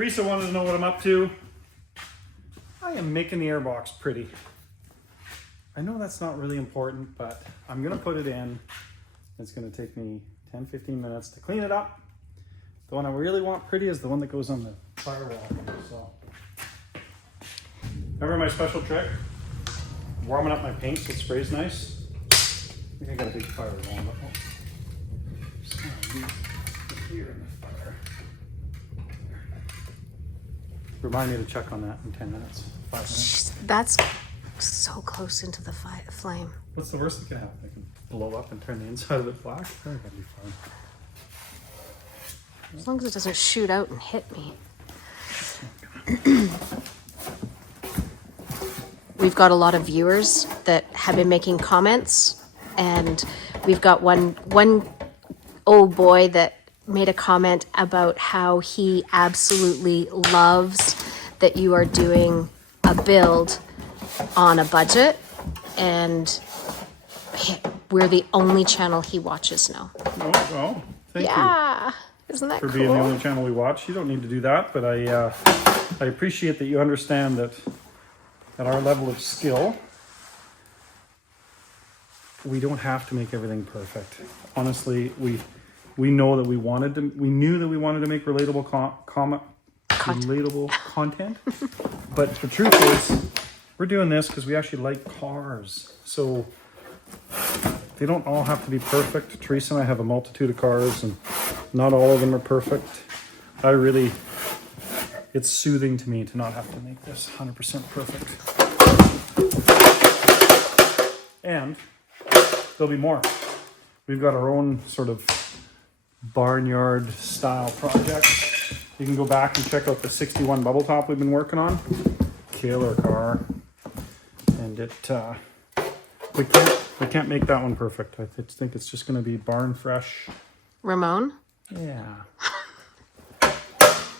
Teresa wanted to know what I'm up to. I am making the airbox pretty. I know that's not really important, but I'm gonna put it in. It's gonna take me 10-15 minutes to clean it up. The one I really want pretty is the one that goes on the firewall. So, remember my special trick? Warming up my paint so it sprays nice. I think I got a big firewall. Here in the fire. Remind me to check on that in 10 minutes, 5 minutes. That's so close into the flame. What's the worst that can happen? It can blow up and turn the inside of it black. I think that'd be fine. As long as it doesn't shoot out and hit me. We've got a lot of viewers that have been making comments, and we've got one old boy that made a comment about how he absolutely loves that you are doing a build on a budget, and we're the only channel he watches now. Oh, well, thank you. Yeah, isn't that For cool? being the only channel we watch. You don't need to do that, but I appreciate that you understand that at our level of skill, we don't have to make everything perfect. Honestly, we know that we knew that we wanted to make relatable relatable content. But the truth is, we're doing this because we actually like cars. So they don't all have to be perfect. Teresa and I have a multitude of cars, and not all of them are perfect. It's soothing to me to not have to make this 100% perfect. And there'll be more. We've got our own sort of barnyard style project. You can go back and check out the 61 bubble top we've been working on. Killer car. And we can't make that one perfect. I think it's just going to be barn fresh. Ramon? Yeah. I'm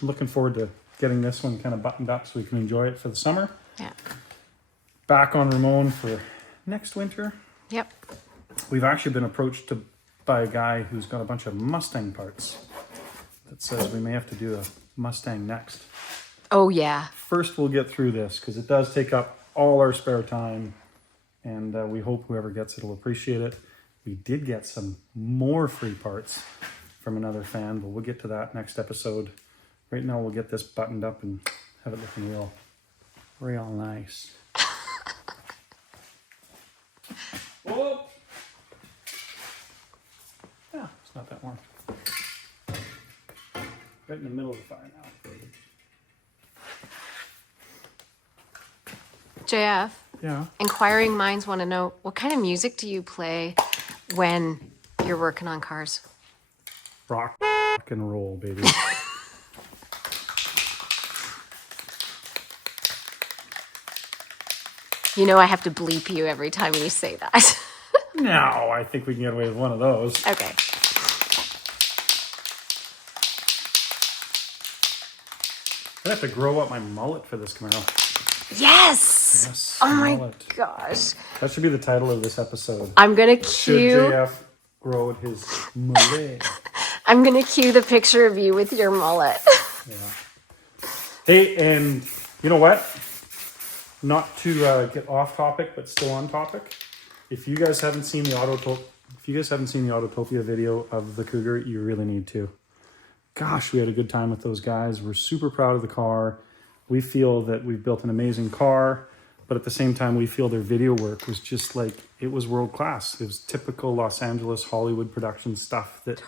looking forward to getting this one kind of buttoned up so we can enjoy it for the summer. Yeah. Back on Ramon for next winter. Yep. We've actually been approached by a guy who's got a bunch of Mustang parts that says we may have to do a Mustang next. Oh, yeah. First, we'll get through this because it does take up all our spare time, and we hope whoever gets it will appreciate it. We did get some more free parts from another fan, but we'll get to that next episode. Right now, we'll get this buttoned up and have it looking real nice. Whoa! Yeah, it's not that warm. Right in the middle of the fire now. JF? Yeah. Inquiring minds want to know, what kind of music do you play when you're working on cars? Rock and roll, baby. You know I have to bleep you every time you say that. No, I think we can get away with one of those. Okay. I have to grow up my mullet for this Camaro. Yes! Yes, Oh my mullet. gosh. That should be the title of this episode. I'm going to Should cue... JF grow his mullet? I'm going to cue the picture of you with your mullet. Yeah. Hey, and you know what? Not to get off topic, but still on topic. If you guys haven't seen the Autotopia video of the Cougar, you really need to. Gosh, we had a good time with those guys. We're super proud of the car. We feel that we've built an amazing car, but at the same time, we feel their video work was just like, it was world class. It was typical Los Angeles, Hollywood production stuff that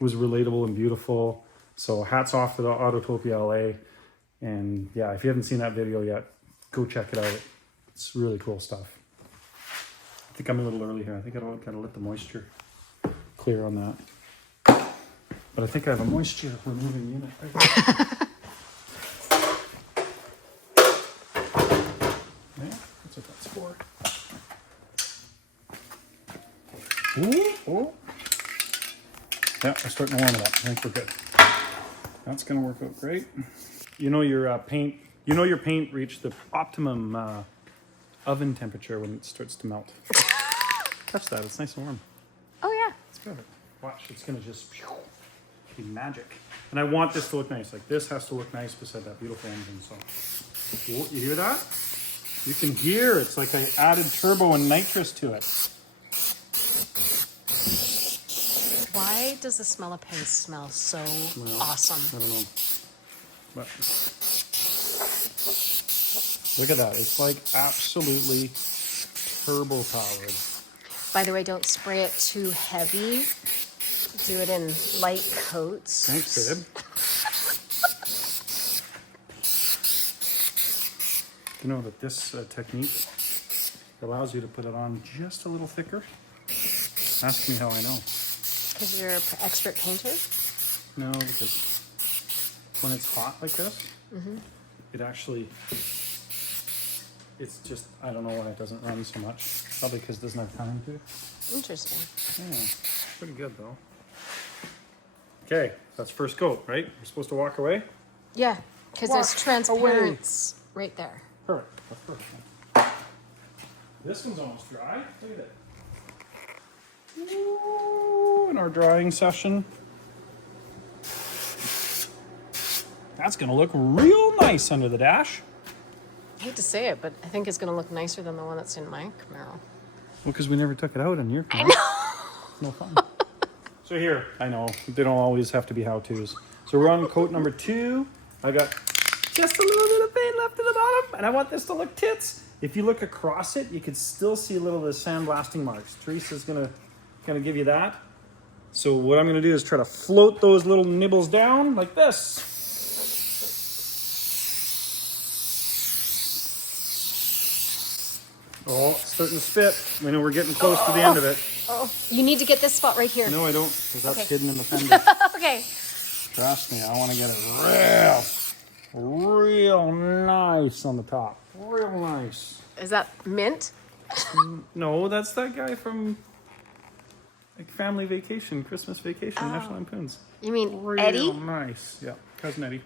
was relatable and beautiful. So hats off to the Autotopia LA. And yeah, if you haven't seen that video yet, go check it out. It's really cool stuff. I think I'm a little early here. I think I don't gotta let the moisture clear on that. But I think I have a moisture removing unit right there. Yeah, that's what that's for. Ooh, ooh. Yeah, we're starting to warm it up. I think we're good. That's gonna work out great. You know your paint reached the optimum oven temperature when it starts to melt. Touch that, it's nice and warm. Oh, yeah. It's good. Watch, it's gonna just be magic. And I want this to look nice. Like this has to look nice beside that beautiful engine. So, oh, you hear that? You can hear it's like I added turbo and nitrous to it. Why does the smell of paint smell so awesome? I don't know. But look at that. It's like absolutely turbo powered. By the way, don't spray it too heavy. Do it in light coats. Thanks, babe. You know that this technique allows you to put it on just a little thicker? Ask me how I know. Because you're an expert painter? No, because when it's hot like this, it actually, it's just, I don't know why it doesn't run so much. Probably because it doesn't have time to. Interesting. Yeah, pretty good though. Okay, that's first coat, right? We're supposed to walk away? Yeah, because there's transparency right there. Perfect, that's perfect. This one's almost dry. Look at it. Ooh, in our drying session. That's gonna look real nice under the dash. I hate to say it, but I think it's going to look nicer than the one that's in my Camaro. Well, because we never took it out in your car. I know. It's no fun. So here, I know, they don't always have to be how-tos. So we're on coat number 2. I got just a little bit of paint left at the bottom, and I want this to look tits. If you look across it, you can still see a little of the sandblasting marks. Teresa's gonna give you that. So what I'm gonna do is try to float those little nibbles down like this. Oh, it's starting to spit. I know we're getting close to the end of it. Oh, you need to get this spot right here. No, I don't, because that's Okay. hidden in the fender. Okay. Trust me, I want to get it real nice on the top. Real nice. Is that mint? No, that's that guy from like Family Vacation, Christmas Vacation, National Lampoons. You mean Real Eddie? nice. Yeah, cousin Eddie.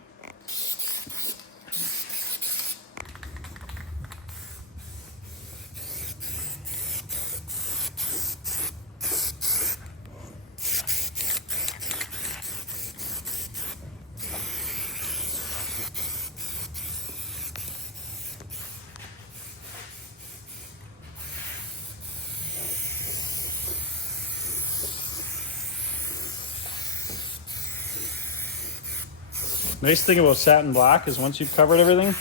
Nice thing about satin black is once you've covered everything,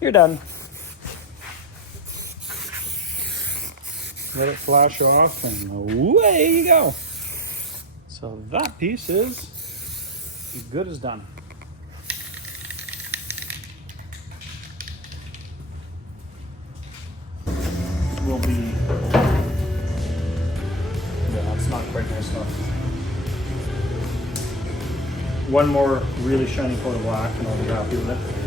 you're done. Let it flash off and away you go. So that piece is as good as done. Will be, yeah, that's not quite nice enough. One more really shiny coat of black and I'll be happy with it.